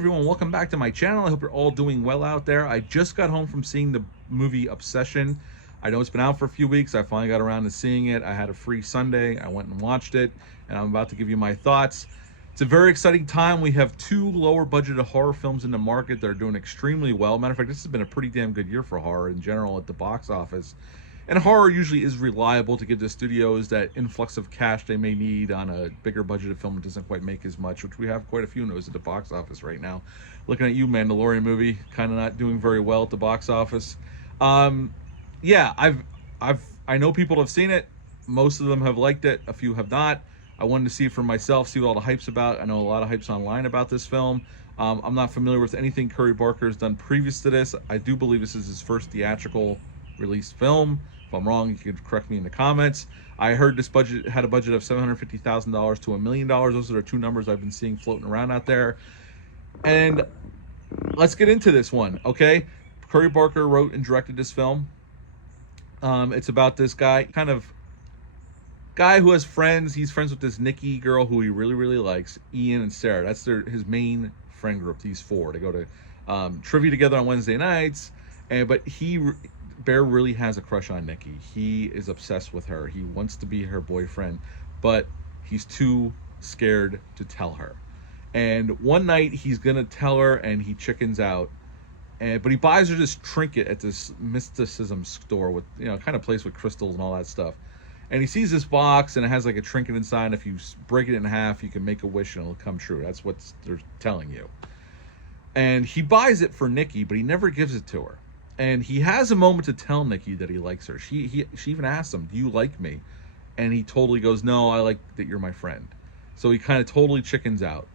everyone, welcome back to my channel. I hope you're all doing well out there. I just got home from seeing the movie Obsession. I know it's been out for a few weeks. I finally got around to seeing it. I had a free Sunday. I went and watched it, and I'm about to give you my thoughts. It's a very exciting time. We have two lower budgeted horror films in the market that are doing extremely well. Matter of fact, this has been a pretty damn good year for horror in general at the box office. And horror usually is reliable to give the studios that influx of cash they may need on a bigger budgeted film that doesn't quite make as much, which we have quite a few of those at the box office right now. Looking at you, Mandalorian movie, kind of not doing very well at the box office. Yeah, I know people have seen it. Most of them have liked it. A few have not. I wanted to see it for myself, see what all the hype's about. I know a lot of hype's online about this film. I'm not familiar with anything Curry Barker has done previous to this. I do believe this is his first theatrical released film. If I'm wrong, you can correct me in the comments. I heard this budget had a budget of $750,000 to $1 million. Those are the two numbers I've been seeing floating around out there. And let's get into this one, okay? Curry Barker wrote and directed this film. It's about this guy who has friends. He's friends with this Nikki girl who he really, really likes, Ian and Sarah. That's his main friend group, these four. They go to trivia together on Wednesday nights. But Bear really has a crush on Nikki. He is obsessed with her. He wants to be her boyfriend, but he's too scared to tell her. And one night he's gonna tell her, and he chickens out. But he buys her this trinket at this mysticism store with, kind of place with crystals and all that stuff. And he sees this box, and it has like a trinket inside. And if you break it in half, you can make a wish and it'll come true. That's what they're telling you. And he buys it for Nikki, but he never gives it to her. And he has a moment to tell Nikki that he likes her. She even asks him, "Do you like me?" And he totally goes, "No, I like that you're my friend." So he kind of totally chickens out.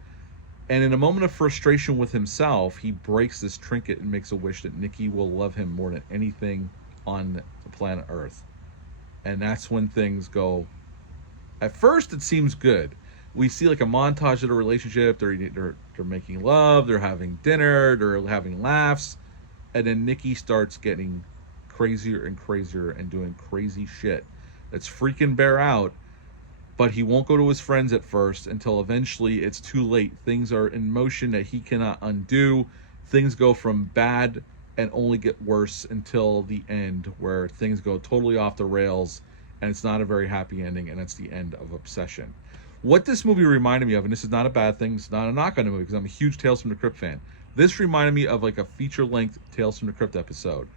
And in a moment of frustration with himself, he breaks this trinket and makes a wish that Nikki will love him more than anything on the planet Earth. And that's when things go. At first, it seems good. We see like a montage of the relationship. They're making love. They're having dinner. They're having laughs. And then Nikki starts getting crazier and crazier and doing crazy shit that's freaking Bear out. But he won't go to his friends at first until eventually it's too late. Things are in motion that he cannot undo. Things go from bad and only get worse until the end, where things go totally off the rails and it's not a very happy ending, and it's the end of Obsession. What this movie reminded me of, and this is not a bad thing, it's not a knock on the movie because I'm a huge Tales from the Crypt fan. This reminded me of like a feature-length Tales from the Crypt episode.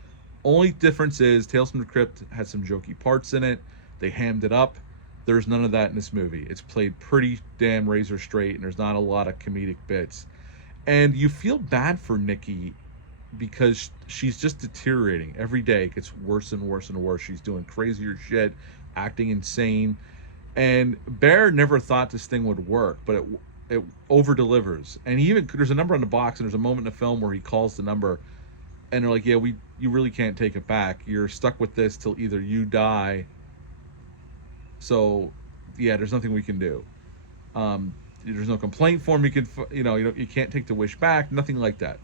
Only difference is Tales from the Crypt had some jokey parts in it. They hammed it up. There's none of that in this movie. It's played pretty damn razor straight, and there's not a lot of comedic bits. And you feel bad for Nikki because she's just deteriorating. Every day it gets worse and worse and worse. She's doing crazier shit, acting insane. And Bear never thought this thing would work, but it over delivers. And there's a number on the box, and there's a moment in the film where he calls the number, and they're like, "Yeah, you really can't take it back. You're stuck with this till either you die. So, yeah, there's nothing we can do. There's no complaint form you can, you can't take the wish back. Nothing like that."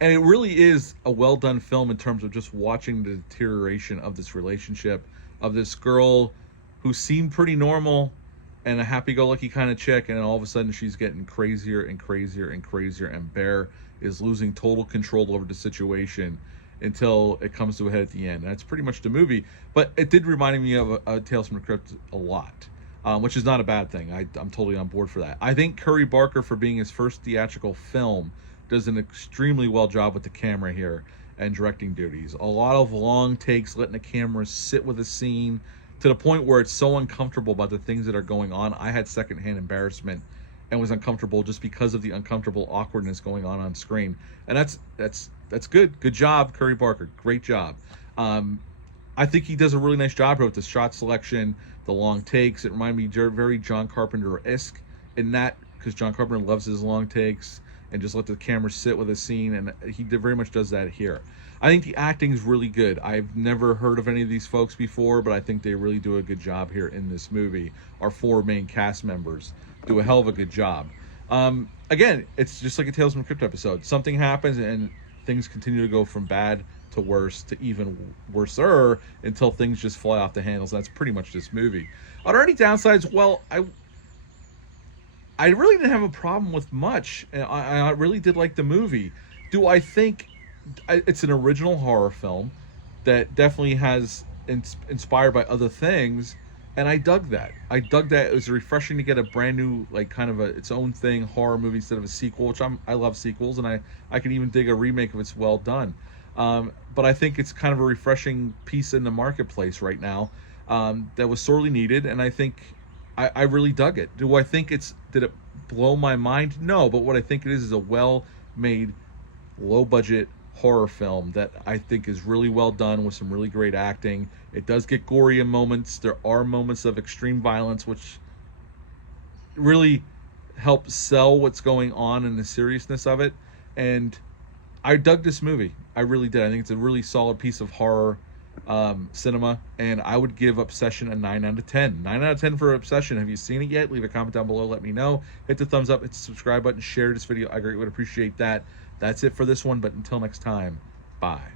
And it really is a well done film in terms of just watching the deterioration of this relationship, of this girl who seemed pretty normal and a happy-go-lucky kind of chick, and then all of a sudden she's getting crazier and crazier and crazier, and Bear is losing total control over the situation until it comes to a head at the end. And that's pretty much the movie. But it did remind me of Tales from the Crypt a lot, which is not a bad thing. I'm totally on board for that. I think Curry Barker, for being his first theatrical film, does an extremely well job with the camera here and directing duties. A lot of long takes, letting the camera sit with a scene, to the point where it's so uncomfortable about the things that are going on. I had secondhand embarrassment and was uncomfortable just because of the uncomfortable awkwardness going on screen. And that's good. Good job, Curry Barker. Great job. I think he does a really nice job here with the shot selection, the long takes. It reminded me very John Carpenter-esque in that, because John Carpenter loves his long takes and just let the camera sit with a scene, and he very much does that here. I think the acting is really good. I've never heard of any of these folks before, but I think they really do a good job here in this movie. Our four main cast members do a hell of a good job. Again, it's just like a Tales from the Crypt episode. Something happens and things continue to go from bad to worse to even worser until things just fly off the handles. That's pretty much this movie. Are there any downsides? Well, I really didn't have a problem with much. I really did like the movie. Do I think it's an original horror film that definitely has inspired by other things? And I dug that. I dug that. It was refreshing to get a brand new, like, kind of its own thing horror movie instead of a sequel, which I love sequels, and I can even dig a remake if it's well done. But I think it's kind of a refreshing piece in the marketplace right now, that was sorely needed, and I think I really dug it. Do I think did it blow my mind? No, but what I think it is a well made, low budget horror film that I think is really well done with some really great acting. It does get gory in moments. There are moments of extreme violence, which really help sell what's going on and the seriousness of it. And I dug this movie. I really did. I think it's a really solid piece of horror cinema, and I would give Obsession a 9 out of 10. 9 out of 10 for Obsession. Have you seen it yet? Leave a comment down below. Let me know. Hit the thumbs up. Hit the subscribe button. Share this video. I greatly would appreciate that. That's it for this one, but until next time, bye.